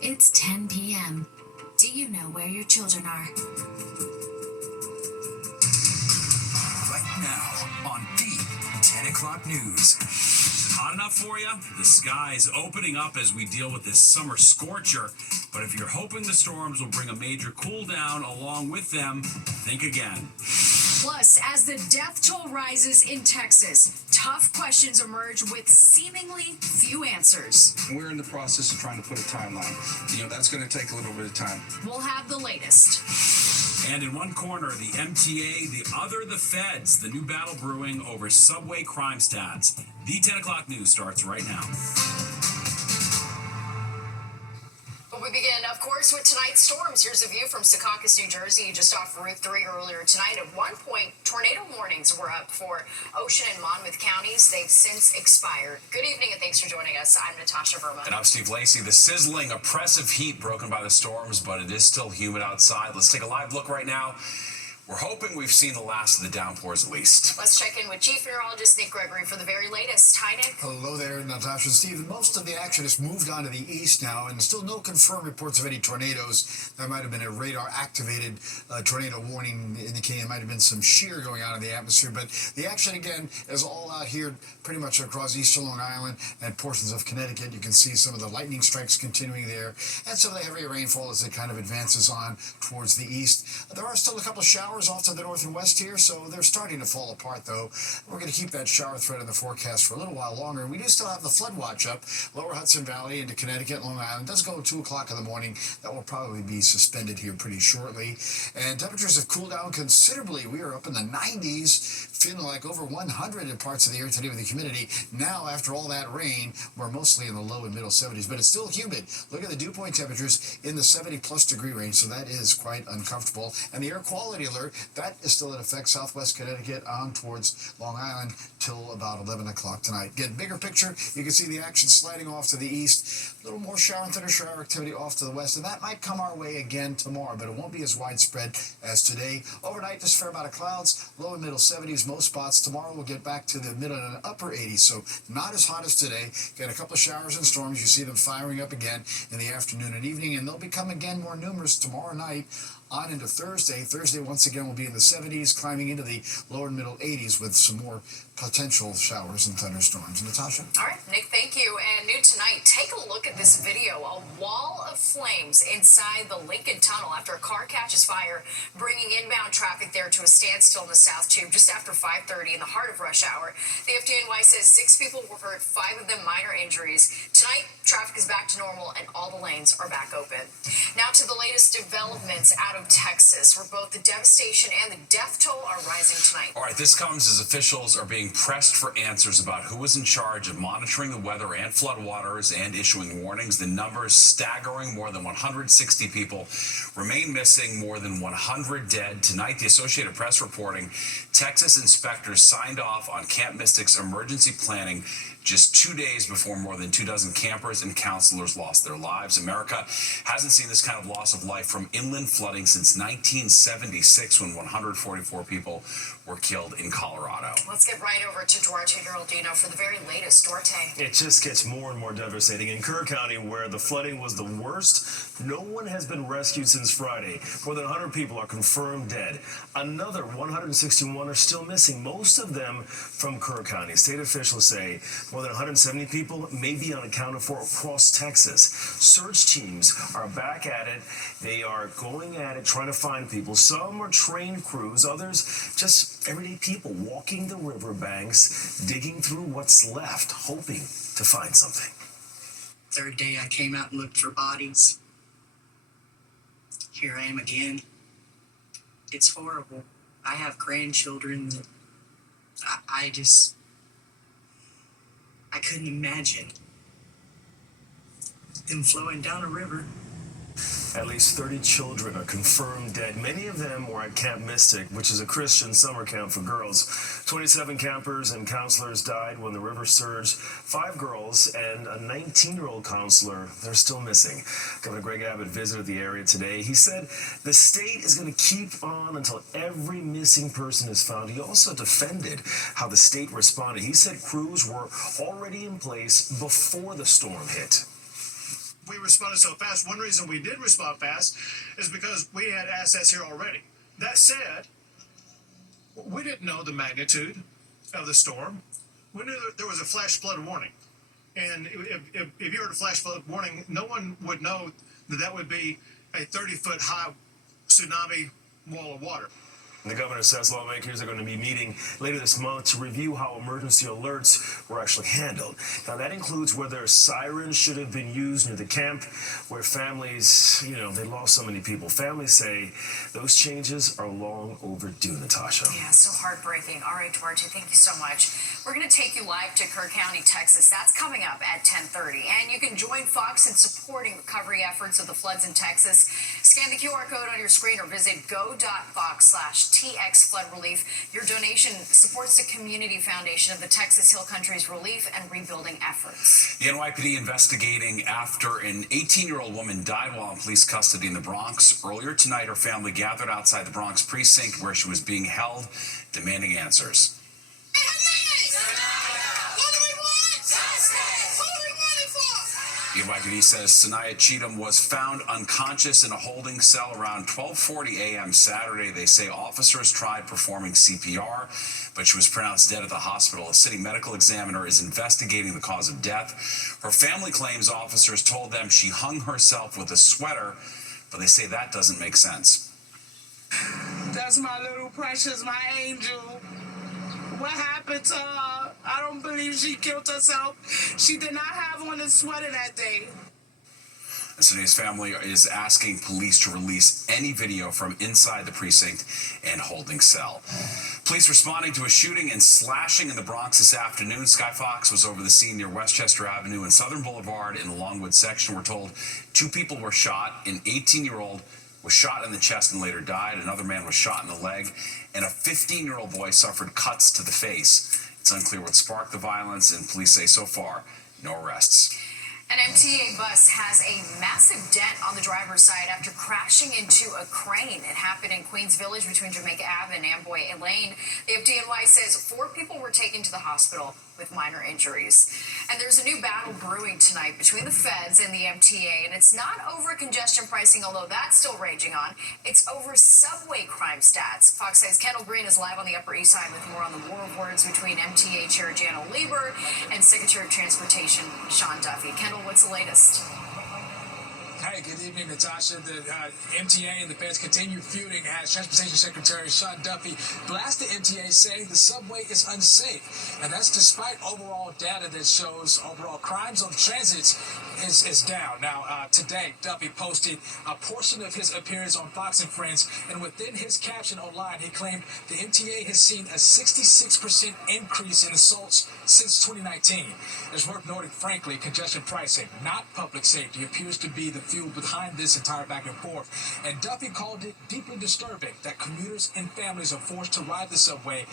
It's 10 p.m. Do you know where your children are? Right now on the 10 o'clock news. Hot enough for you? The sky's opening up as we deal with this summer scorcher. But if you're hoping the storms will bring a major cool down along with them, think again. Plus, as the death toll rises in Texas, tough questions emerge with seemingly few answers. We're in the process of trying to put a timeline. That's going to take a little bit of time. We'll have the latest. And in one corner, the MTA, the other, the feds, the new battle brewing over subway crime stats. The 10 o'clock news starts right now. We begin, of course, with tonight's storms. Here's a view from Secaucus, New Jersey, just off Route 3 earlier tonight. At one point, tornado warnings were up for Ocean and Monmouth counties. They've since expired. Good evening, and thanks for joining us. I'm Natasha Verma. And I'm Steve Lacey. The sizzling, oppressive heat broken by the storms, but it is still humid outside. Let's take a live look right now. We're hoping we've seen the last of the downpours at least. Let's check in with Chief Meteorologist Nick Gregory for the very latest. Hi, Nick. Hello there, Natasha and Steve. Most of the action has moved on to the east now, and still no confirmed reports of any tornadoes. There might have been a radar-activated tornado warning indicating there might have been some shear going on in the atmosphere, but the action, again, is all out here pretty much across eastern Long Island and portions of Connecticut. You can see some of the lightning strikes continuing there, and some of the heavy rainfall as it kind of advances on towards the east. There are still a couple of showers off to the north and west here, so they're starting to fall apart, though. We're going to keep that shower threat in the forecast for a little while longer. And we do still have the flood watch up. Lower Hudson Valley into Connecticut, Long Island. It does go 2 o'clock in the morning. That will probably be suspended here pretty shortly. And temperatures have cooled down considerably. We are up in the 90s, feeling like over 100 in parts of the air today with the humidity. Now, after all that rain, we're mostly in the low and middle 70s, but it's still humid. Look at the dew point temperatures in the 70-plus degree range, so that is quite uncomfortable. And the air quality alert, that is still in effect, southwest Connecticut on towards Long Island till about 11 o'clock tonight. Get bigger picture, you can see the action sliding off to the east, a little more shower and thinner shower activity off to the west, and that might come our way again tomorrow, but it won't be as widespread as today. Overnight, just a fair amount of clouds, low and middle 70s most spots. Tomorrow we'll get back to the middle and upper 80s, so not as hot as today. Get a couple of showers and storms. You see them firing up again in the afternoon and evening, and they'll become again more numerous tomorrow night on into Thursday. Thursday, once again, will be in the 70s, climbing into the lower and middle 80s with some more potential showers and thunderstorms. Natasha? All right, Nick, thank you. And new tonight, take a look at this video. A wall of flames inside the Lincoln Tunnel after a car catches fire, bringing inbound traffic there to a standstill in the South Tube just after 5:30 in the heart of rush hour. The FDNY says 6 people were hurt, 5 of them minor injuries. Tonight, traffic is back to normal and all the lanes are back open. Now to the latest developments out of Texas, where both the devastation and the death toll are rising tonight. All right, this comes as officials are being pressed for answers about who was in charge of monitoring the weather and floodwaters and issuing warnings. The numbers staggering. More than 160 people remain missing, more than 100 dead. Tonight, the Associated Press reporting Texas inspectors signed off on Camp Mystic's emergency planning just 2 days before more than 24 campers and counselors lost their lives. America hasn't seen this kind of loss of life from inland flooding since 1976, when 144 people were killed in Colorado. Let's get right over to Duarte Geraldino for the very latest. Duarte. It just gets more and more devastating. In Kerr County, where the flooding was the worst, no one has been rescued since Friday. More than 100 people are confirmed dead. Another 161 are still missing, most of them from Kerr County. State officials say more than 170 people may be unaccounted for across Texas. Search teams are back at it. They are going at it, trying to find people. Some are trained crews, others just everyday people walking the riverbanks, digging through what's left, hoping to find something. Third day I came out and looked for bodies. Here I am again. It's horrible. I have grandchildren that I couldn't imagine them flowing down a river. At least 30 children are confirmed dead. Many of them were at Camp Mystic, which is a Christian summer camp for girls. 27 campers and counselors died when the river surged. 5 girls and a 19-year-old counselor, they're still missing. Governor Greg Abbott visited the area today. He said the state is going to keep on until every missing person is found. He also defended how the state responded. He said crews were already in place before the storm hit. We responded so fast. One reason we did respond fast is because we had assets here already. That said, we didn't know the magnitude of the storm. We knew that there was a flash flood warning. And if you heard a flash flood warning, no one would know that that would be a 30-foot high tsunami wall of water. The governor says lawmakers are going to be meeting later this month to review how emergency alerts were actually handled. Now, that includes whether sirens should have been used near the camp where families, they lost so many people. Families say those changes are long overdue, Natasha. Yeah, so heartbreaking. All right, Duarte, thank you so much. We're going to take you live to Kerr County, Texas. That's coming up at 10:30. And you can join Fox in supporting recovery efforts of the floods in Texas. Scan the QR code on your screen or visit go.fox/TX Flood Relief. Your donation supports the Community Foundation of the Texas Hill Country's relief and rebuilding efforts. The NYPD investigating after an 18-year-old woman died while in police custody in the Bronx. Earlier tonight, her family gathered outside the Bronx precinct where she was being held, demanding answers. The NYPD says Sanaya Cheatham was found unconscious in a holding cell around 12:40 a.m. Saturday. They say officers tried performing CPR, but she was pronounced dead at the hospital. A city medical examiner is investigating the cause of death. Her family claims officers told them she hung herself with a sweater, but they say that doesn't make sense. That's my little precious, my angel. What happened to her? I don't believe she killed herself. She did not have on a sweater that day. And Sanaya's family is asking police to release any video from inside the precinct and holding cell. Police responding to a shooting and slashing in the Bronx this afternoon. Sky Fox was over the scene near Westchester Avenue and Southern Boulevard in the Longwood section. We're told 2 people were shot. An 18-year-old was shot in the chest and later died. Another man was shot in the leg, and a 15-year-old boy suffered cuts to the face. It's unclear what sparked the violence, and police say so far, no arrests. An MTA bus has a massive dent on the driver's side after crashing into a crane. It happened in Queens Village between Jamaica Ave and Amboy Lane. The FDNY says 4 people were taken to the hospital with minor injuries. And there's a new battle brewing tonight between the feds and the MTA, and it's not over congestion pricing, although that's still raging on. It's over subway crime stats. Fox 6's Kendall Green is live on the Upper East Side with more on the war of words between MTA Chair Janno Lieber and Secretary of Transportation Sean Duffy. Kendall, what's the latest? Hey, good evening, Natasha. The MTA and the feds continue feuding as Transportation Secretary Sean Duffy blasts the MTA, saying the subway is unsafe. And that's despite overall data that shows overall crimes on transits is down. Now, today, Duffy posted a portion of his appearance on Fox and Friends, and within his caption online, he claimed the MTA has seen a 66% increase in assaults since 2019. It's worth noting, frankly, congestion pricing, not public safety, appears to be the fuel behind this entire back and forth. And Duffy called it deeply disturbing that commuters and families are forced to ride the subway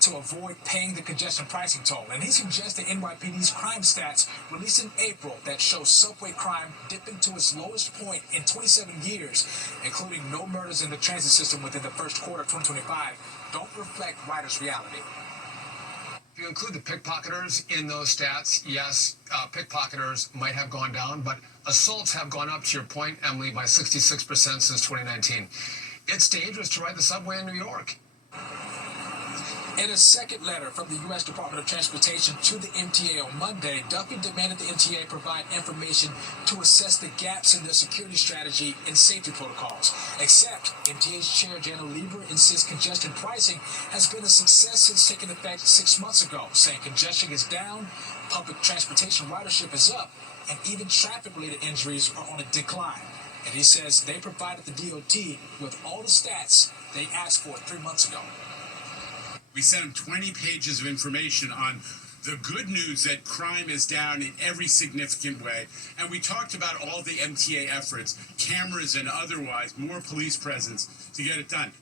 to avoid paying the congestion pricing toll. And he suggested NYPD's crime stats released in April that show subway crime dipping to its lowest point in 27 years, including no murders in the transit system within the first quarter of 2025, don't reflect riders' reality. If you include the pickpocketers in those stats, yes, pickpocketers might have gone down, but assaults have gone up, to your point, Emily, by 66% since 2019. It's dangerous to ride the subway in New York. In a second letter from the U.S. Department of Transportation to the MTA on Monday, Duffy demanded the MTA provide information to assess the gaps in their security strategy and safety protocols. Except, MTA's Chair Janno Lieber insists congestion pricing has been a success since taking effect 6 months ago, saying congestion is down, public transportation ridership is up, and even traffic-related injuries are on a decline. And he says they provided the DOT with all the stats they asked for 3 months ago. We sent them 20 pages of information on the good news that crime is down in every significant way. And we talked about all the MTA efforts, cameras and otherwise, more police presence to get it done.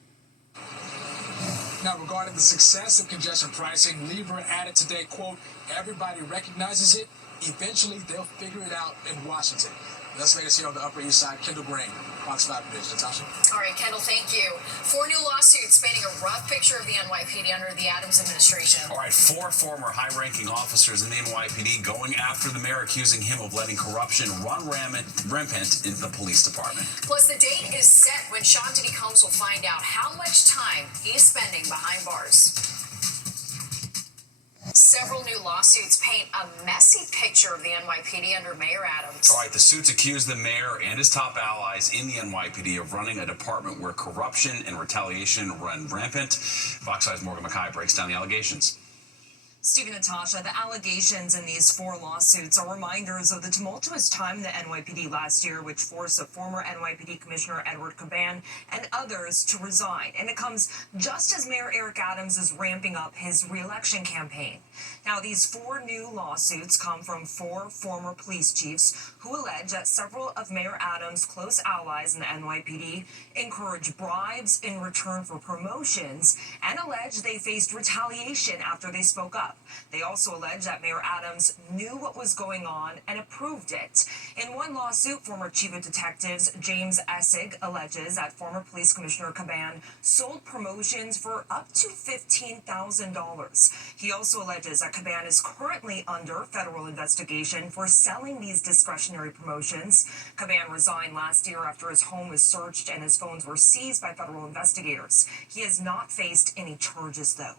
Now, regarding the success of congestion pricing, Lieber added today, quote, everybody recognizes it, Eventually, they'll figure it out in Washington. Las Vegas here on the Upper East Side. Kendall Green, Fox 5 News. Natasha. All right, Kendall, thank you. 4 new lawsuits painting a rough picture of the NYPD under the Adams administration. All right, 4 former high-ranking officers in the NYPD going after the mayor, accusing him of letting corruption run rampant in the police department. Plus, the date is set when Sean Diddy Combs will find out how much time he's spending behind bars. Several new lawsuits paint a messy picture of the NYPD under Mayor Adams. All right, the suits accuse the mayor and his top allies in the NYPD of running a department where corruption and retaliation run rampant. Fox 5's Morgan McKay breaks down the allegations. Stephen, Natasha, the allegations in these 4 lawsuits are reminders of the tumultuous time in the NYPD last year, which forced a former NYPD Commissioner Edward Caban and others to resign. And it comes just as Mayor Eric Adams is ramping up his re-election campaign. Now, these 4 new lawsuits come from 4 former police chiefs who allege that several of Mayor Adams' close allies in the NYPD encouraged bribes in return for promotions and allege they faced retaliation after they spoke up. They also allege that Mayor Adams knew what was going on and approved it. In one lawsuit, former Chief of Detectives James Essig alleges that former Police Commissioner Caban sold promotions for up to $15,000. He also alleges that Caban is currently under federal investigation for selling these discretionary promotions. Caban resigned last year after his home was searched and his phones were seized by federal investigators. He has not faced any charges, though.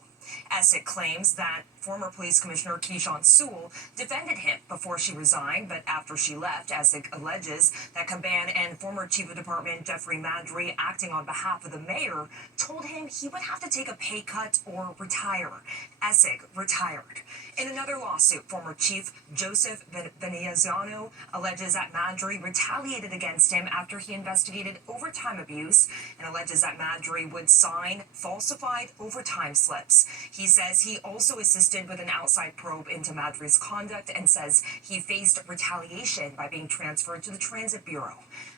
Essig claims that former Police Commissioner Keechant Sewell defended him before she resigned, but after she left, Essig alleges that Caban and former Chief of Department Jeffrey Maddrey, acting on behalf of the mayor, told him he would have to take a pay cut or retire. Essig retired. In another lawsuit, former Chief Joseph Veneziano alleges that Maddrey retaliated against him after he investigated overtime abuse and alleges that Maddrey would sign falsified overtime slips. He says he also assisted with an outside probe into Maddrey's conduct and says he faced retaliation by being transferred to the Transit Bureau.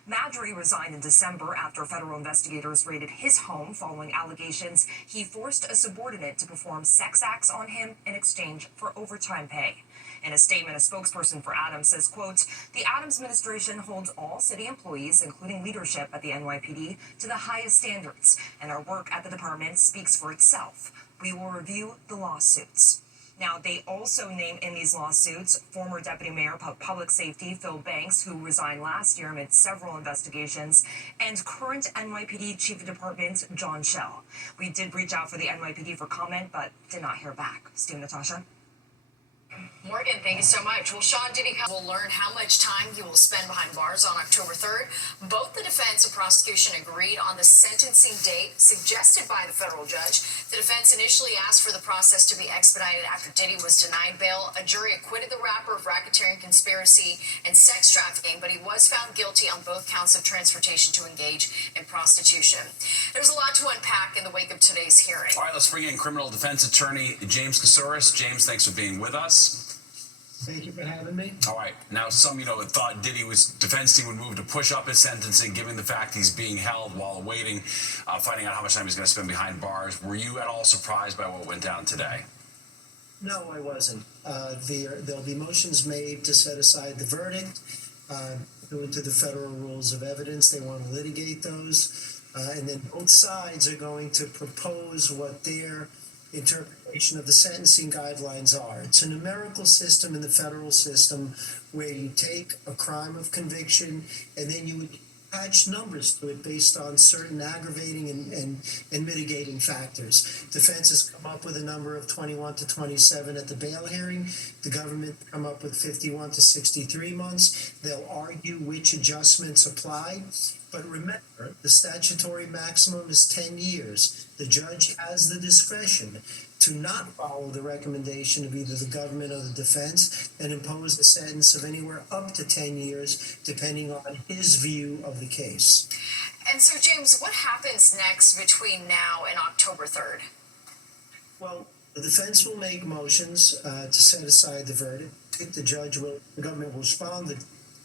Maddrey resigned in December after federal investigators raided his home following allegations he forced a subordinate to perform sex acts on him in exchange for overtime pay. In a statement, a spokesperson for Adams says, quote, "The Adams administration holds all city employees, including leadership at the NYPD, to the highest standards, and our work at the department speaks for itself. We will review the lawsuits." Now, they also name in these lawsuits former Deputy Mayor of Public Safety Phil Banks, who resigned last year amid several investigations, and current NYPD Chief of Department John Schell. We did reach out for the NYPD for comment, but did not hear back. Steve, Natasha. Morgan, thank you so much. Well, Sean Diddy Combs will learn how much time he will spend behind bars on October 3rd. Both the defense and prosecution agreed on the sentencing date suggested by the federal judge. The defense initially asked for the process to be expedited after Diddy was denied bail. A jury acquitted the rapper of racketeering, conspiracy, and sex trafficking, but he was found guilty on both counts of transportation to engage in prostitution. There's a lot to unpack in the wake of today's hearing. All right, let's bring in criminal defense attorney James Kasouras. James, thanks for being with us. Thank you for having me. All right. Now, some, thought defense team would move to push up his sentencing, given the fact he's being held while awaiting finding out how much time he's going to spend behind bars. Were you at all surprised by what went down today? No, I wasn't. There'll be motions made to set aside the verdict, go into the federal rules of evidence. They want to litigate those. And then both sides are going to propose what their interpretation of the sentencing guidelines are. It's a numerical system in the federal system where you take a crime of conviction and then you would attach numbers to it based on certain aggravating and mitigating factors. Defense has come up with a number of 21 to 27 at the bail hearing. The government come up with 51 to 63 months. They'll argue which adjustments apply. But remember, the statutory maximum is 10 years. The judge has the discretion to not follow the recommendation of either the government or the defense and impose a sentence of anywhere up to 10 years, depending on his view of the case. And so, James, what happens next between now and October 3rd? Well, the defense will make motions to set aside the verdict. The government will respond, the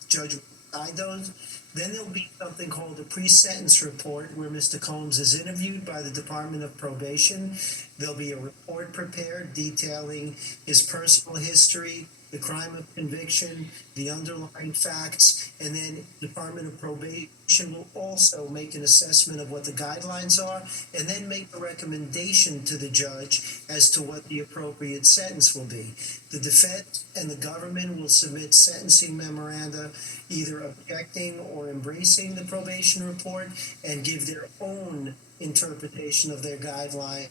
judge will decide those. Then there'll be something called a pre-sentence report where Mr. Combs is interviewed by the Department of Probation. There'll be a report prepared detailing his personal history, the crime of conviction, the underlying facts, and then Department of Probation will also make an assessment of what the guidelines are and then make a recommendation to the judge as to what the appropriate sentence will be. The defense and the government will submit sentencing memoranda either objecting or embracing the probation report and give their own interpretation of their guidelines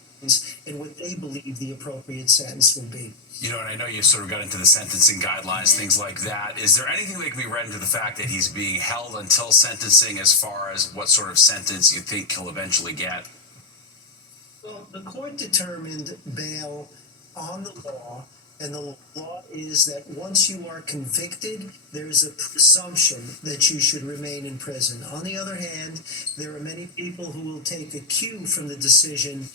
and what they believe the appropriate sentence will be. You know, and I know you sort of got into the sentencing guidelines, things like that. Is there anything that can be read into the fact that he's being held until sentencing as far as what sort of sentence you think he'll eventually get? Well, the court determined bail on the law, and the law is that once you are convicted, there's a presumption that you should remain in prison. On the other hand, there are many people who will take a cue from the decision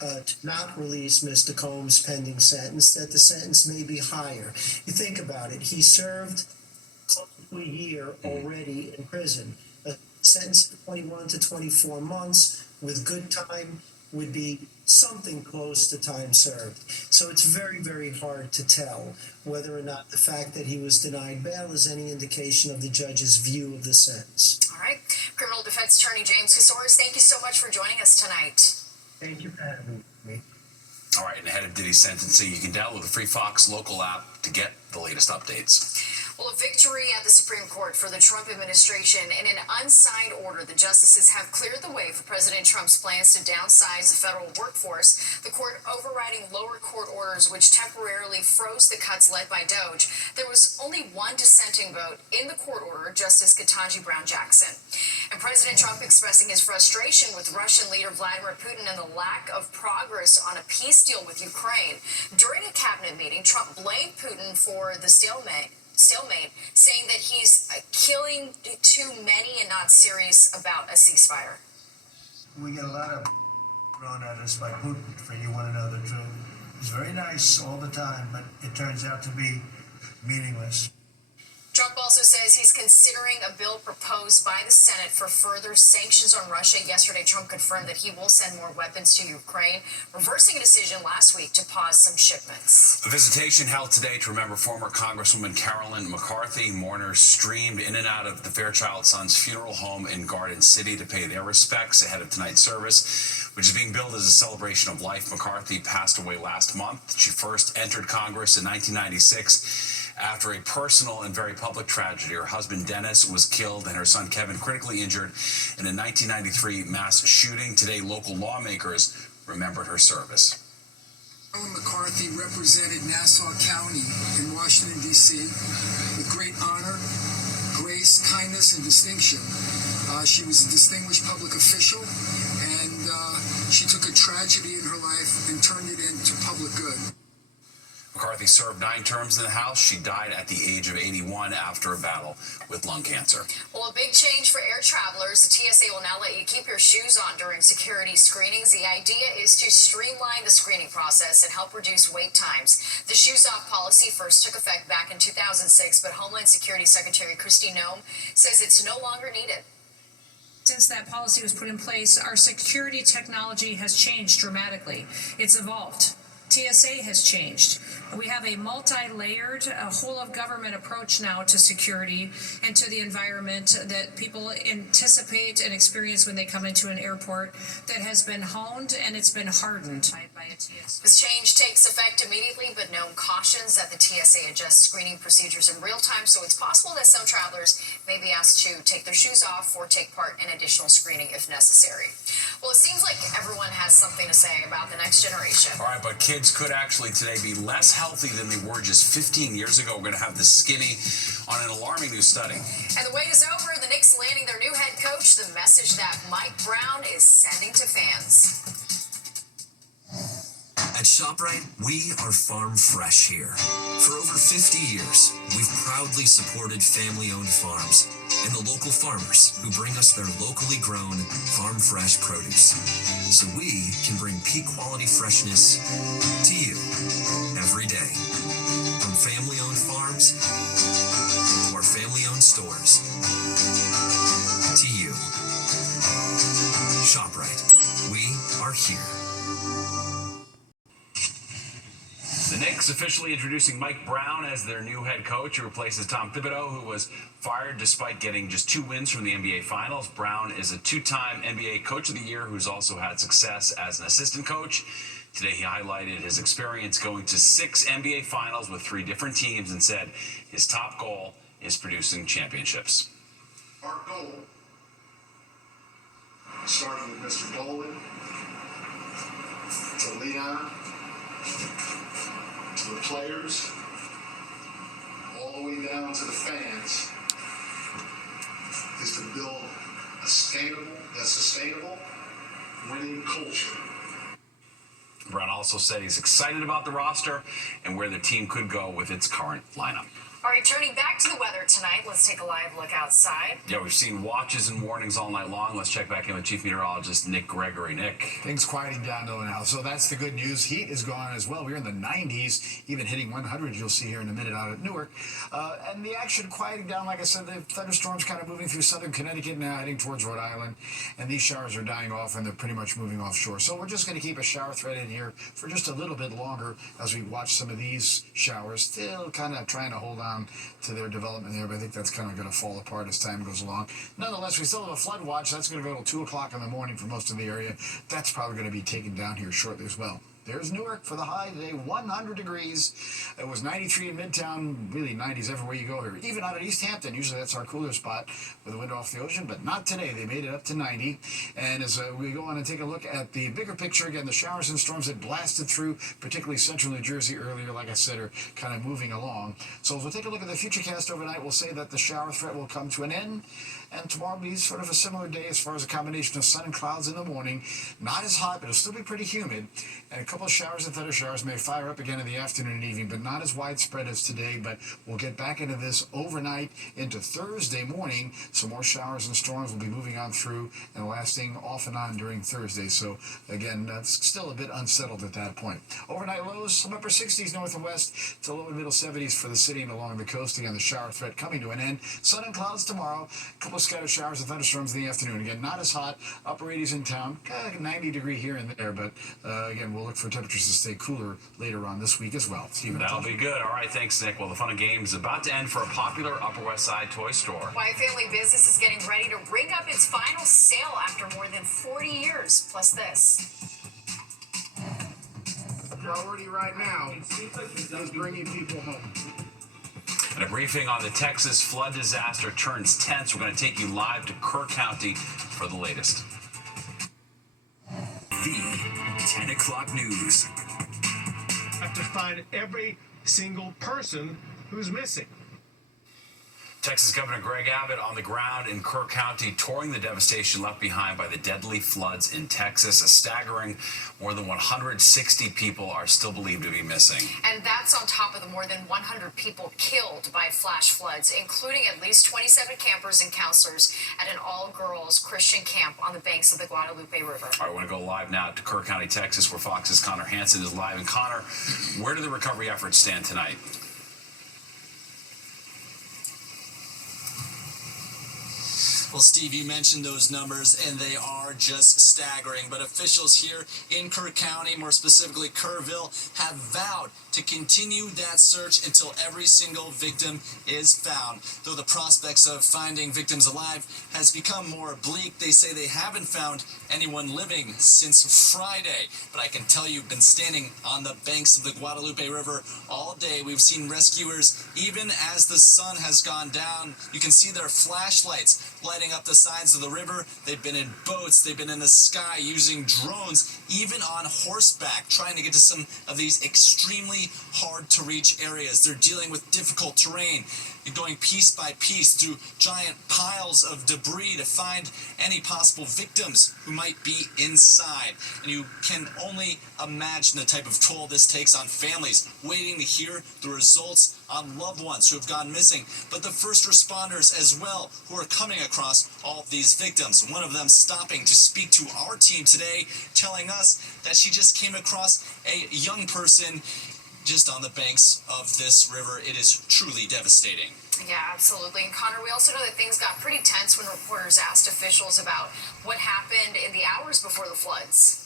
to not release Mr. Combs' pending sentence, that the sentence may be higher. You think about it. He served close to a year already in prison. A sentence of 21 to 24 months with good time would be something close to time served. So it's very, very hard to tell whether or not the fact that he was denied bail is any indication of the judge's view of the sentence. All right. Criminal Defense Attorney James Casores, thank you so much for joining us tonight. Thank you for having me. All right, and ahead of Diddy's sentencing, you can download the free Fox local app to get the latest updates. Well, a victory at the Supreme Court for the Trump administration. In an unsigned order, the justices have cleared the way for President Trump's plans to downsize the federal workforce, the court overriding lower court orders which temporarily froze the cuts led by DOJ. There was only one dissenting vote in the court order, Justice Ketanji Brown Jackson. And President Trump expressing his frustration with Russian leader Vladimir Putin and the lack of progress on a peace deal with Ukraine. During a cabinet meeting, Trump blamed Putin for the stalemate, saying that he's killing too many and not serious about a ceasefire. We get a lot of thrown at us by Putin for you want to know the truth. He's very nice all the time, but it turns out to be meaningless. Trump also says he's considering a bill proposed by the Senate for further sanctions on Russia. Yesterday, Trump confirmed that he will send more weapons to Ukraine, reversing a decision last week to pause some shipments. A visitation held today to remember former Congresswoman Carolyn McCarthy. Mourners streamed in and out of the Fairchild Sons Funeral Home in Garden City to pay their respects ahead of tonight's service, which is being billed as a celebration of life. McCarthy passed away last month. She first entered Congress in 1996. After a personal and very public tragedy. Her husband Dennis was killed and her son Kevin critically injured in a 1993 mass shooting. Today, local lawmakers remembered her service. Carolyn McCarthy represented Nassau County in Washington, D.C. with great honor, grace, kindness, and distinction. She was a distinguished public official, and she took a tragedy in her life and turned it into public good. McCarthy served 9 terms in the House. She died at the age of 81 after a battle with lung cancer. Well, a big change for air travelers. The TSA will now let you keep your shoes on during security screenings. The idea is to streamline the screening process and help reduce wait times. The shoes-off policy first took effect back in 2006, but Homeland Security Secretary Kristi Noem says it's no longer needed. Since that policy was put in place, our security technology has changed dramatically. It's evolved. TSA has changed. We have a multi-layered, whole-of-government approach now to security and to the environment that people anticipate and experience when they come into an airport that has been honed and it's been hardened by a TSA. This change takes effect immediately, but Noem cautions that the TSA adjusts screening procedures in real time, so it's possible that some travelers may be asked to take their shoes off or take part in additional screening if necessary. Well, it seems like everyone has something to say about the next generation. All right, but kids could actually today be less healthy than they were just 15 years ago. We're going to have the skinny on an alarming new study. And the wait is over. The Knicks landing their new head coach. The message that Mike Brown is sending to fans. At ShopRite, we are farm fresh here. For over 50 years, we've proudly supported family-owned farms and the local farmers who bring us their locally grown, farm fresh produce. So we can bring peak quality freshness to you every day. From family-owned farms to our family-owned stores. To you. ShopRite. We are here. The Knicks Bucs officially introducing Mike Brown as their new head coach, who replaces Tom Thibodeau, who was fired despite getting just 2 wins from the NBA Finals. Brown is a 2-time NBA Coach of the Year who's also had success as an assistant coach. Today he highlighted his experience going to 6 NBA Finals with 3 different teams and said his top goal is producing championships. Our goal, starting with Mr. Dolan, to Leon, to the players, all the way down to the fans, is to build a sustainable winning culture. Brown also said he's excited about the roster and where the team could go with its current lineup. All right, turning back to the weather tonight, let's take a live look outside. Yeah, we've seen watches and warnings all night long. Let's check back in with Chief Meteorologist Nick Gregory. Nick. Things quieting down though now, so that's the good news. Heat is gone as well. We're in the 90s, even hitting 100. You'll see here in a minute out at Newark. And the action quieting down, like I said, the thunderstorms kind of moving through southern Connecticut now, heading towards Rhode Island. And these showers are dying off, and they're pretty much moving offshore. So we're just going to keep a shower threat in here for just a little bit longer as we watch some of these showers, still kind of trying to hold on to their development there, but I think that's kind of going to fall apart as time goes along. Nonetheless, we still have a flood watch. That's going to go till 2 o'clock in the morning for most of the area. That's probably going to be taken down here shortly as well. There's Newark for the high today, 100 degrees. It was 93 in Midtown, really 90s everywhere you go here. Even out at East Hampton, usually that's our cooler spot with a window off the ocean, but not today. They made it up to 90. And as we go on and take a look at the bigger picture, again, the showers and storms that blasted through, particularly central New Jersey earlier, like I said, are kind of moving along. So as we'll take a look at the futurecast overnight, we'll say that the shower threat will come to an end. And tomorrow will be sort of a similar day as far as a combination of sun and clouds in the morning. Not as hot, but it'll still be pretty humid. And a couple of showers and thunder showers may fire up again in the afternoon and evening, but not as widespread as today. But we'll get back into this overnight into Thursday morning. Some more showers and storms will be moving on through and lasting off and on during Thursday. So, again, that's still a bit unsettled at that point. Overnight lows, some upper 60s north and west to low and middle 70s for the city and along the coast. Again, the shower threat coming to an end. Sun and clouds tomorrow. A couple of scattered showers and thunderstorms in the afternoon. Again, not as hot. Upper 80s in town. 90 degree here and there. But, again, we'll look for temperatures to stay cooler later on this week as well. Stephen, that'll be good. All right, thanks, Nick. Well, the fun of games is about to end for a popular Upper West Side toy store. Why Family Business is getting ready to ring up its final sale after more than 40 years. Plus this. Priority right now is bringing people home. And a briefing on the Texas flood disaster turns tense. We're going to take you live to Kerr County for the latest. The 10 o'clock news. Have to find every single person who's missing. Texas Governor Greg Abbott on the ground in Kerr County, touring the devastation left behind by the deadly floods in Texas. A staggering more than 160 people are still believed to be missing. And that's on top of the more than 100 people killed by flash floods, including at least 27 campers and counselors at an all-girls Christian camp on the banks of the Guadalupe River. All right, I want to go live now to Kerr County, Texas, where Fox's Connor Hansen is live. And Connor, where do the recovery efforts stand tonight? Well, Steve, you mentioned those numbers, and they are just staggering. But officials here in Kerr County, more specifically Kerrville, have vowed to continue that search until every single victim is found. Though the prospects of finding victims alive has become more bleak, they say they haven't found anyone living since Friday. But I can tell you, been standing on the banks of the Guadalupe River all day. We've seen rescuers, even as the sun has gone down. You can see their flashlights lighting up the sides of the river. They've been in boats, they've been in the sky using drones, even on horseback, trying to get to some of these extremely hard to reach areas. They're dealing with difficult terrain, going piece by piece through giant piles of debris to find any possible victims who might be inside. And you can only imagine the type of toll this takes on families waiting to hear the results on loved ones who have gone missing, but the first responders as well who are coming across all of these victims. One of them stopping to speak to our team today, telling us that she just came across a young person just on the banks of this river. It is truly devastating. Yeah, absolutely. And Connor, we also know that things got pretty tense when reporters asked officials about what happened in the hours before the floods.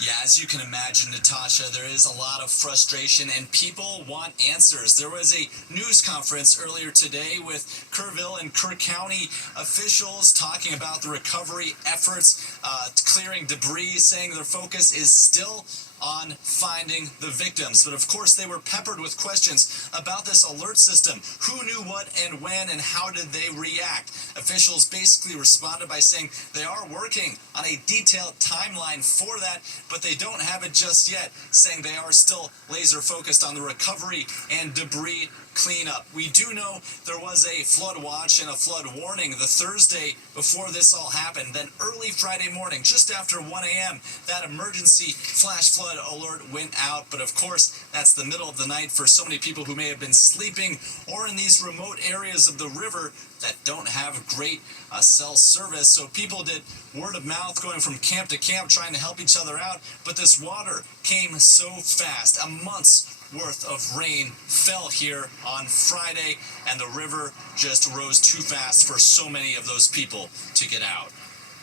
Yeah, as you can imagine, Natasha, there is a lot of frustration and people want answers. There was a news conference earlier today with Kerrville and Kerr County officials talking about the recovery efforts, clearing debris, saying their focus is still on finding the victims. But of course, they were peppered with questions about this alert system. Who knew what and when, and how did they react? Officials basically responded by saying they are working on a detailed timeline for that, but they don't have it just yet, saying they are still laser focused on the recovery and debris cleanup. We do know there was a flood watch and a flood warning the Thursday before this all happened. Then early Friday morning, just after 1 a.m., that emergency flash flood alert went out. But of course, that's the middle of the night for so many people who may have been sleeping or in these remote areas of the river that don't have great cell service. So people did word of mouth going from camp to camp trying to help each other out. But this water came so fast. A month's worth of rain fell here on Friday, and the river just rose too fast for so many of those people to get out.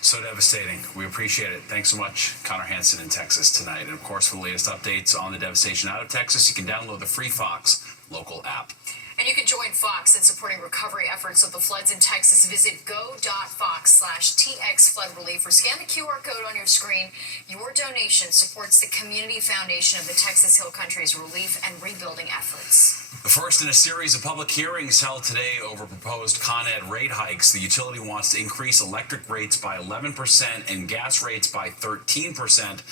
So devastating. We appreciate it. Thanks so much, Connor Hansen in Texas tonight. And of course, for the latest updates on the devastation out of Texas, you can download the free Fox local app. And you can join Fox in supporting recovery efforts of the floods in Texas. Visit go.fox/TX flood relief or scan the QR code on your screen. Your donation supports the Community Foundation of the Texas Hill Country's relief and rebuilding efforts. The first in a series of public hearings held today over proposed Con Ed rate hikes. The utility wants to increase electric rates by 11% and gas rates by 13%.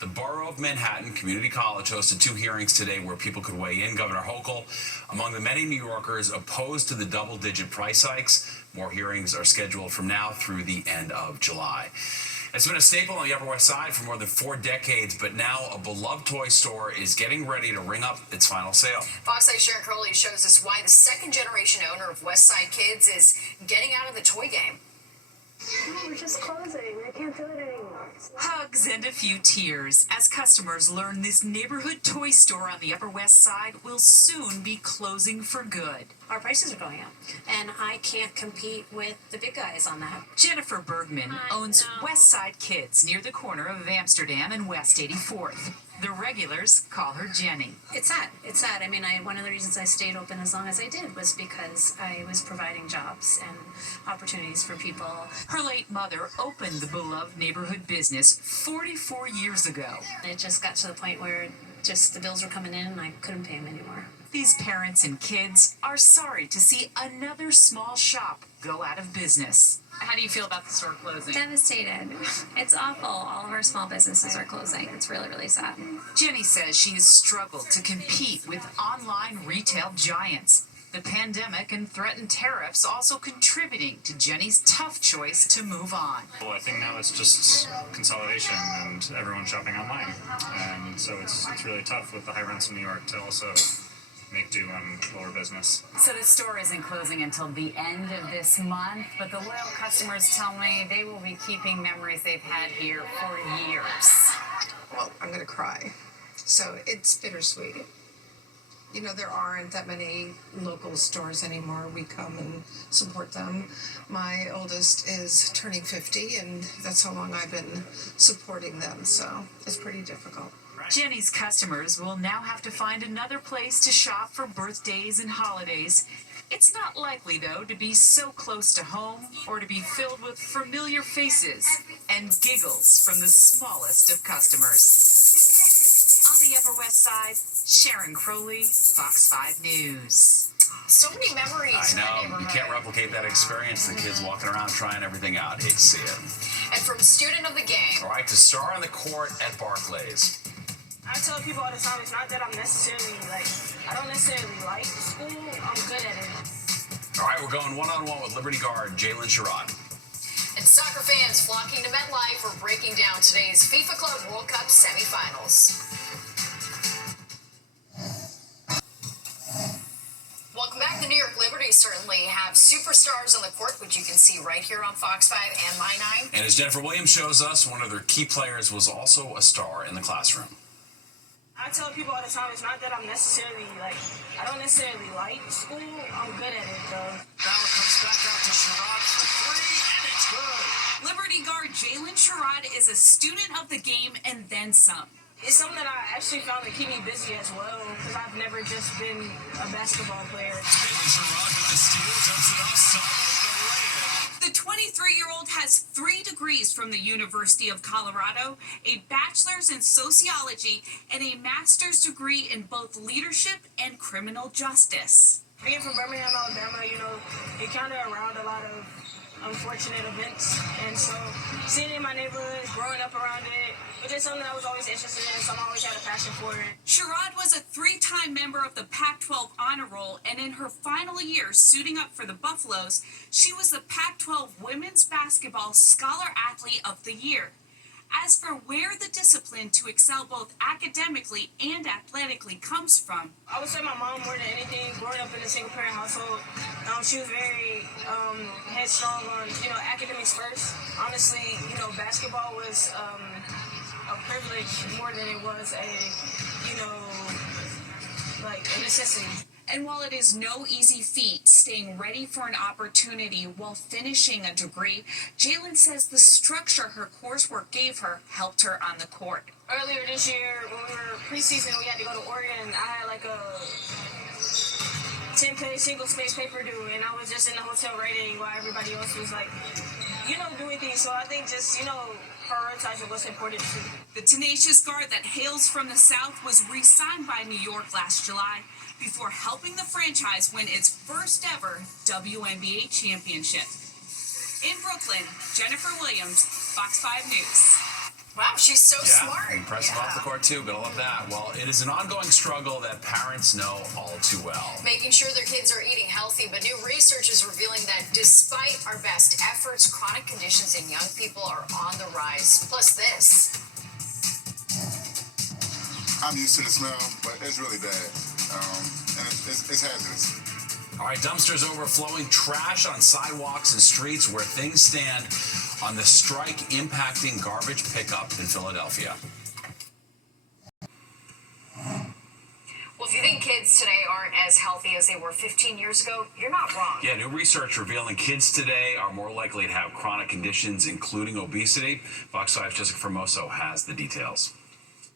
The Borough of Manhattan Community College hosted 2 hearings today where people could weigh in. Governor Hochul, among the many New Yorkers opposed to the double-digit price hikes. More hearings are scheduled from now through the end of July. It's been a staple on the Upper West Side for more than 4 decades, but now a beloved toy store is getting ready to ring up its final sale. Fox 8's Sharon Crowley shows us why the second-generation owner of West Side Kids is getting out of the toy game. We're just closing. I can't do it anymore. Hugs and a few tears as customers learn this neighborhood toy store on the Upper West Side will soon be closing for good. Our prices are going up, and I can't compete with the big guys on that. Jennifer Bergman owns West Side Kids near the corner of Amsterdam and West 84th. The regulars call her Jenny. It's sad. It's sad. I mean, one of the reasons I stayed open as long as I did was because I was providing jobs and opportunities for people. Her late mother opened the beloved neighborhood business 44 years ago. It just got to the point where just the bills were coming in and I couldn't pay them anymore. These parents and kids are sorry to see another small shop go out of business. How do you feel about the store closing? Devastated. It's awful. All of our small businesses are closing. It's really, really sad. Jenny says she has struggled to compete with online retail giants. The pandemic and threatened tariffs also contributing to Jenny's tough choice to move on. Well, I think now it's just consolidation and everyone shopping online. And so it's really tough with the high rents in New York to also make do on lower business. So the store isn't closing until the end of this month, but the loyal customers tell me they will be keeping memories they've had here for years. Well, I'm going to cry. So it's bittersweet. You know, there aren't that many local stores anymore. We come and support them. My oldest is turning 50, and that's how long I've been supporting them, so it's pretty difficult. Jenny's customers will now have to find another place to shop for birthdays and holidays. It's not likely, though, to be so close to home or to be filled with familiar faces and giggles from the smallest of customers. On the Upper West Side, Sharon Crowley, Fox 5 News. So many memories. I know. You can't replicate that experience. The kids walking around trying everything out. Hate to see it. And from student of the game. All right, to star on the court at Barclays. I tell people all the time, it's not that I don't necessarily like school, I'm good at it. All right, we're going one-on-one with Liberty guard Jalen Sherrod. And soccer fans flocking to MetLife for breaking down today's FIFA Club World Cup semifinals. Welcome back. The New York Liberty certainly have superstars on the court, which you can see right here on Fox 5 and My 9. And as Jennifer Williams shows us, one of their key players was also a star in the classroom. I tell people all the time, it's not that I don't necessarily like school, I'm good at it though. Now it comes back out to Sherrod for 3, and it's good. Liberty guard Jalen Sherrod is a student of the game and then some. It's something that I actually found to keep me busy as well, because I've never just been a basketball player. Jalen Sherrod with the steal, dumps it off solidly to lay it. The 23-year-old has 3 degrees from the University of Colorado, a bachelor's in sociology, and a master's degree in both leadership and criminal justice. Being from Birmingham, Alabama, it kind of around a lot of unfortunate events, and so seeing it in my neighborhood, growing up around it, was just something I was always interested in, so I always had a passion for it. Sherrod was a 3-time member of the Pac-12 Honor Roll, and in her final year suiting up for the Buffaloes, she was the Pac-12 Women's Basketball Scholar Athlete of the Year. As for where the discipline to excel both academically and athletically comes from, I would say my mom more than anything. Growing up in a single-parent household, she was very headstrong on, academics first. Honestly, basketball was a privilege more than it was a necessity. And while it is no easy feat staying ready for an opportunity while finishing a degree, Jalen says the structure her coursework gave her helped her on the court. Earlier this year, when we were preseason, we had to go to Oregon. I had like a 10-page single-space paper due, and I was just in the hotel writing while everybody else was doing things. So I think just, prioritizing what's important to me. The tenacious guard that hails from the South was re-signed by New York last July before helping the franchise win its first ever WNBA championship. In Brooklyn, Jennifer Williams, Fox 5 News. Wow, she's so smart. Impressive off the court too, gonna love that. Well, it is an ongoing struggle that parents know all too well. Making sure their kids are eating healthy, but new research is revealing that despite our best efforts, chronic conditions in young people are on the rise. Plus this. I'm used to the smell, but it's really bad. And it's hazardous. All right, dumpsters overflowing, trash on sidewalks and streets where things stand on the strike impacting garbage pickup in Philadelphia. Well, if you think kids today aren't as healthy as they were 15 years ago, you're not wrong. Yeah, new research revealing kids today are more likely to have chronic conditions, including obesity. Fox 5's Jessica Formoso has the details.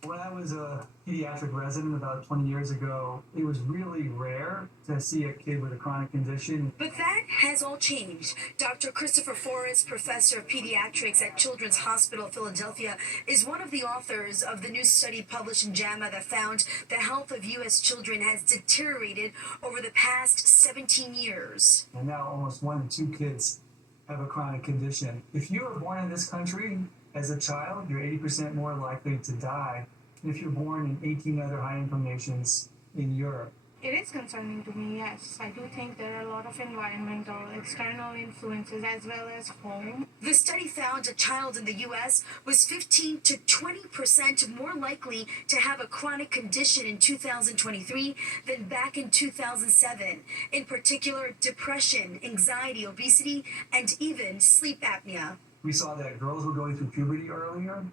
When I was a pediatric resident about 20 years ago, it was really rare to see a kid with a chronic condition. But that has all changed. Dr. Christopher Forrest, professor of pediatrics at Children's Hospital Philadelphia, is one of the authors of the new study published in JAMA that found the health of U.S. children has deteriorated over the past 17 years. And now almost 1 in 2 kids have a chronic condition. If you were born in this country as a child, you're 80% more likely to die than if you're born in 18 other high-income nations in Europe. It is concerning to me, yes. I do think there are a lot of environmental, external influences as well as home. The study found a child in the U.S. was 15 to 20% more likely to have a chronic condition in 2023 than back in 2007. In particular, depression, anxiety, obesity, and even sleep apnea. We saw that girls were going through puberty earlier.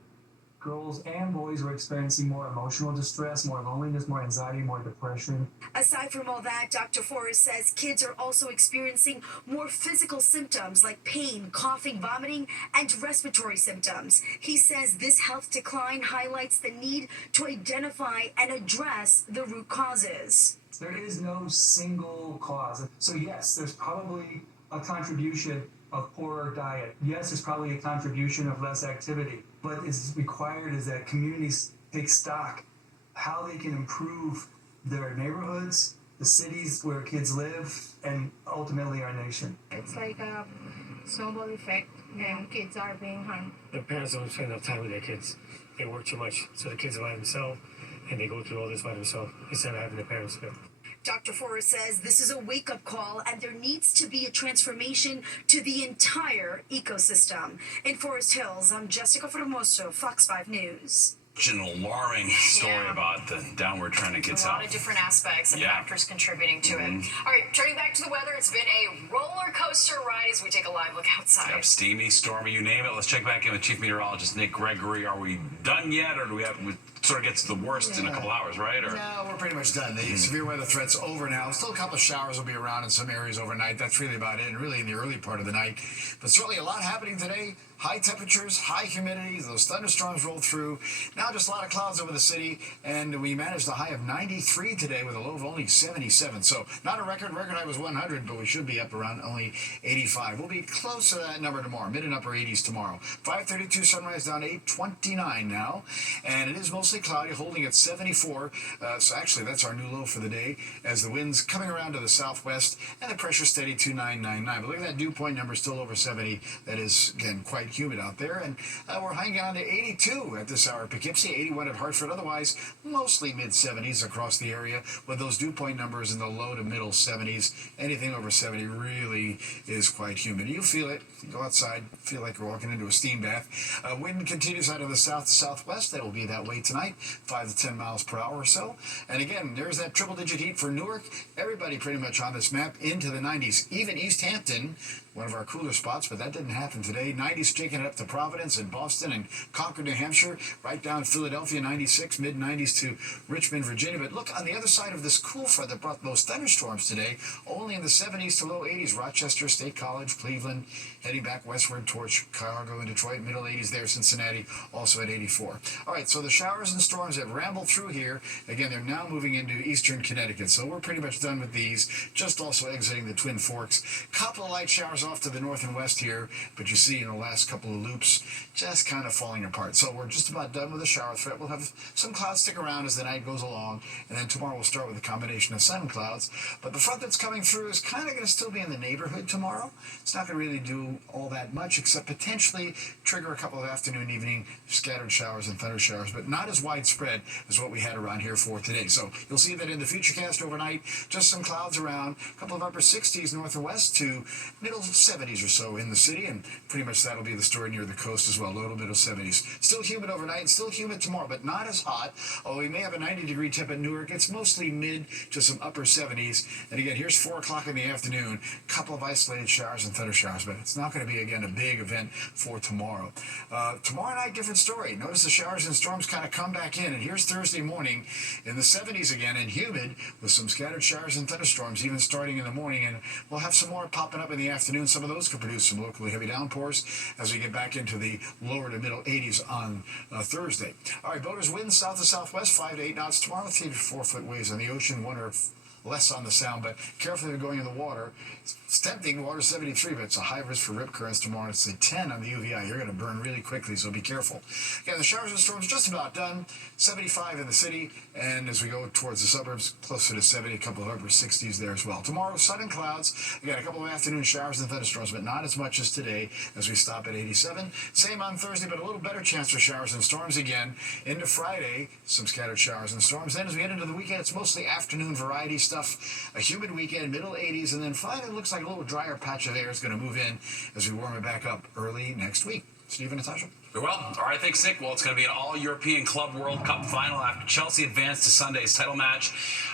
Girls and boys were experiencing more emotional distress, more loneliness, more anxiety, more depression. Aside from all that, Dr. Forrest says kids are also experiencing more physical symptoms like pain, coughing, vomiting, and respiratory symptoms. He says this health decline highlights the need to identify and address the root causes. There is no single cause. So yes, there's probably a contribution of poorer diet. Yes, there's probably a contribution of less activity. What is required is that communities take stock how they can improve their neighborhoods, the cities where kids live, and ultimately our nation. It's like a snowball effect, and kids are being harmed. The parents don't spend enough time with their kids. They work too much, so the kids are by themselves, and they go through all this by themselves instead of having their parents there. Dr. Forrest says this is a wake-up call and there needs to be a transformation to the entire ecosystem. In Forest Hills, I'm Jessica Formoso, Fox 5 News. An alarming story about the downward trend in kids' A lot health. of different aspects and factors contributing to it. All right, turning back to the weather, it's been a roller coaster ride as we take a live look outside. Yep, steamy, stormy, you name it. Let's check back in with Chief Meteorologist Nick Gregory. Are we done yet, or do we have sort of gets the worst in a couple hours, right? Or No, we're pretty much done. The severe weather threat's over now. Still a couple of showers will be around in some areas overnight. That's really about it, and really in the early part of the night. But certainly a lot happening today. High temperatures, high humidity, those thunderstorms rolled through. Now just a lot of clouds over the city, and we managed a high of 93 today with a low of only 77. So not a record. Record high was 100, but we should be up around only 85. We'll be close to that number tomorrow, mid and upper 80s tomorrow. 5:32 sunrise down to 8:29 now, and it is mostly cloudy, holding at 74. So actually that's our new low for the day as the wind's coming around to the southwest and the pressure steady 2999. But look at that dew point number, still over 70. That is, again, quite humid out there, and we're hanging on to 82 at this hour at Poughkeepsie, 81 at Hartford. Otherwise, mostly mid-70s across the area with those dew point numbers in the low to middle 70s. Anything over 70 really is quite humid. You feel it. You go outside, feel like you're walking into a steam bath. Wind continues out of the south to southwest. That will be that way tonight, 5 to 10 miles per hour or so. And again, there's that triple-digit heat for Newark. Everybody pretty much on this map into the 90s. Even East Hampton, one of our cooler spots, but that didn't happen today. 90s taking it up to Providence and Boston and Concord, New Hampshire, right down Philadelphia, 96, mid-90s to Richmond, Virginia. But look, on the other side of this cool front that brought those thunderstorms today, only in the 70s to low 80s. Rochester, State College, Cleveland, heading back westward towards Chicago and Detroit, middle 80s there. Cincinnati, also at 84. All right, so the showers and storms have rambled through here. Again, they're now moving into eastern Connecticut, so we're pretty much done with these. Just also exiting the Twin Forks. Couple of light showers off to the north and west here, but you see in the last couple of loops, just kind of falling apart. So we're just about done with the shower threat. We'll have some clouds stick around as the night goes along, and then tomorrow we'll start with a combination of sun and clouds. But the front that's coming through is kind of going to still be in the neighborhood tomorrow. It's not going to really do all that much, except potentially trigger a couple of afternoon, evening scattered showers and thunder showers, but not as widespread as what we had around here for today. So you'll see that in the Futurecast overnight, just some clouds around, a couple of upper 60s north and west to middle 70s or so in the city, and pretty much that'll be the story near the coast as well, low to middle 70s. Still humid overnight and still humid tomorrow, but not as hot. Although we may have a 90-degree temp at Newark, it's mostly mid to some upper 70s. And again, here's 4 o'clock in the afternoon, a couple of isolated showers and thunder showers, but it's not going to be, again, a big event for tomorrow. Tomorrow night, different story. Notice the showers and storms kind of come back in, and here's Thursday morning in the 70s again and humid with some scattered showers and thunderstorms even starting in the morning, and we'll have some more popping up in the afternoon. Some of those could produce some locally heavy downpours as we get back into the lower to middle 80s on Thursday. All right, boaters winds south to southwest, 5 to 8 knots tomorrow, 3 to 4 foot waves on the ocean, 1 or less on the sound, but carefully going in the water. It's tempting, water 73, but it's a high risk for rip currents tomorrow. It's a 10 on the UVI. You're going to burn really quickly, so be careful. Again, the showers and storms just about done. 75 in the city, and as we go towards the suburbs, closer to 70, a couple of upper 60s there as well. Tomorrow, sun and clouds. Again, a couple of afternoon showers and thunderstorms, but not as much as today as we stop at 87. Same on Thursday, but a little better chance for showers and storms again. Into Friday, some scattered showers and storms. Then as we head into the weekend, it's mostly afternoon variety stuff. A humid weekend, middle 80s, and then Friday looks like a little drier patch of air is going to move in as we warm it back up early next week. Steve and Natasha. Very well. All right, thanks, Nick. Well, it's going to be an all-European Club World Cup final after Chelsea advanced to Sunday's title match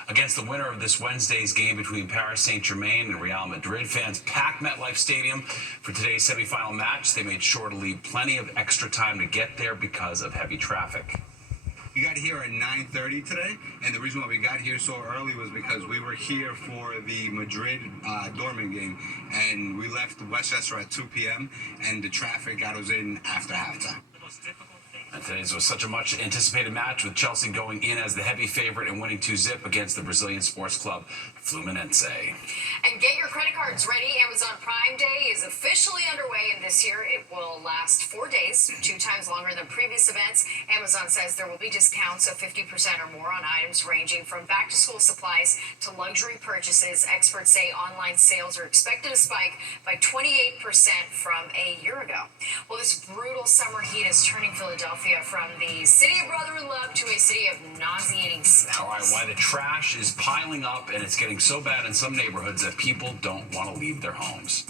against the winner of this Wednesday's game between Paris Saint-Germain and Real Madrid. Fans packed MetLife Stadium for today's semifinal match. They made sure to leave plenty of extra time to get there because of heavy traffic. We got here at 9:30 today, and the reason why we got here so early was because we were here for the Madrid Dortmund game, and we left Westchester at 2 p.m., and the traffic got us in after halftime. And today's was such a much anticipated match with Chelsea going in as the heavy favorite and winning 2-0 against the Brazilian sports club Fluminense. And get your credit cards ready. Amazon Prime Day is officially underway, and this year it will last 4 days, 2 times longer than previous events. Amazon says there will be discounts of 50% or more on items ranging from back-to-school supplies to luxury purchases. Experts say online sales are expected to spike by 28% from a year ago. Well, this brutal summer heat is turning Philadelphia from the city of brotherly love to a city of nauseating smells. All right, why the trash is piling up, and it's getting so bad in some neighborhoods that people don't want to leave their homes.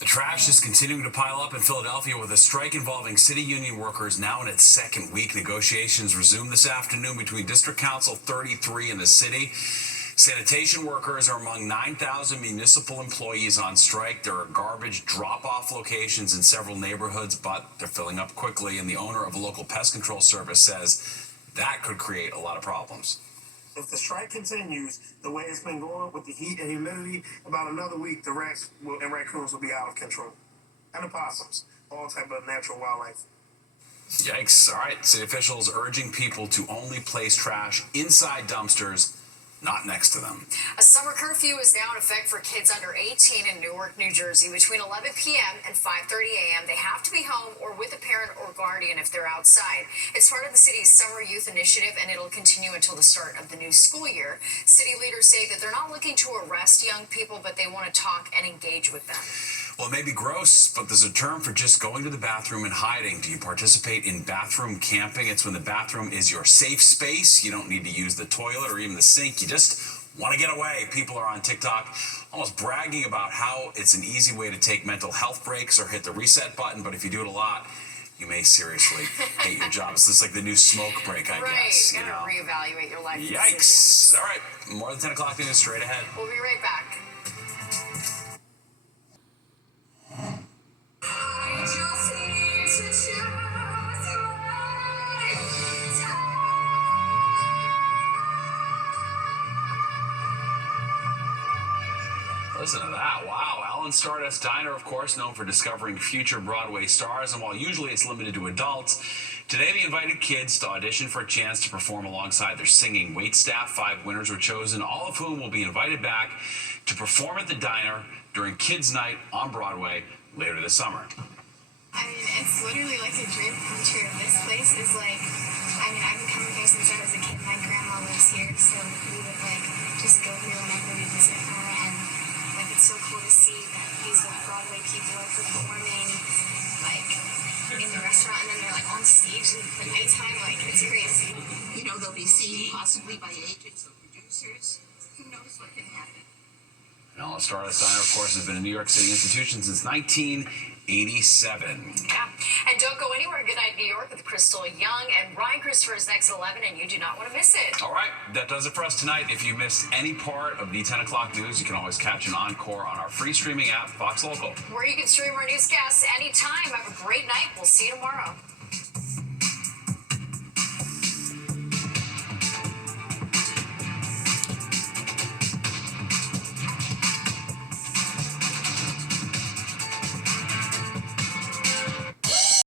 The trash is continuing to pile up in Philadelphia with a strike involving city union workers now in its second week. Negotiations resumed this afternoon between District Council 33 and the city. Sanitation workers are among 9,000 municipal employees on strike. There are garbage drop-off locations in several neighborhoods, but they're filling up quickly, and the owner of a local pest control service says that could create a lot of problems. If the strike continues the way it's been going with the heat and humidity, about another week, the rats and raccoons will be out of control. And the possums, all type of natural wildlife. Yikes. All right. City officials urging people to only place trash inside dumpsters, not next to them. A summer curfew is now in effect for kids under 18 in Newark, New Jersey. Between 11 p.m. and 5:30 a.m., they have to be home or with a parent or guardian if they're outside. It's part of the city's Summer Youth Initiative, and it'll continue until the start of the new school year. City leaders say that they're not looking to arrest young people, but they want to talk and engage with them. Well, it may be gross, but there's a term for just going to the bathroom and hiding. Do you participate in bathroom camping? It's when the bathroom is your safe space. You don't need to use the toilet or even the sink. You just want to get away. People are on TikTok almost bragging about how it's an easy way to take mental health breaks or hit the reset button. But if you do it a lot, you may seriously hate your job. It's just like the new smoke break, I guess. Right, you gotta reevaluate your life decisions. Yikes. All right, more than 10 o'clock news straight ahead. We'll be right back. Listen to that. Wow. Allen Stardust Diner, of course, known for discovering future Broadway stars. And while usually it's limited to adults, today they invited kids to audition for a chance to perform alongside their singing waitstaff. 5 winners were chosen, all of whom will be invited back to perform at the diner during Kids Night on Broadway later this summer. I mean, it's literally like a dream come true. This place is like, I mean, I've been coming here since I was a kid. My grandma lives here, so we would like just go here whenever we visit her, and like it's so cool to see that these Broadway people are performing like in the restaurant, and then they're like on stage in the nighttime. Like it's crazy. You know, they'll be seen possibly by agents or producers. Who knows what can happen? Allen Stardust Diner, of course, has been a New York City institution since 1987. Yeah. And don't go anywhere. Good Night New York with Crystal Young and Ryan Christopher is next at 11, and you do not want to miss it. All right, that does it for us tonight. If you missed any part of the 10 o'clock news, you can always catch an encore on our free streaming app, Fox Local. Where you can stream our newscasts anytime. Have a great night. We'll see you tomorrow.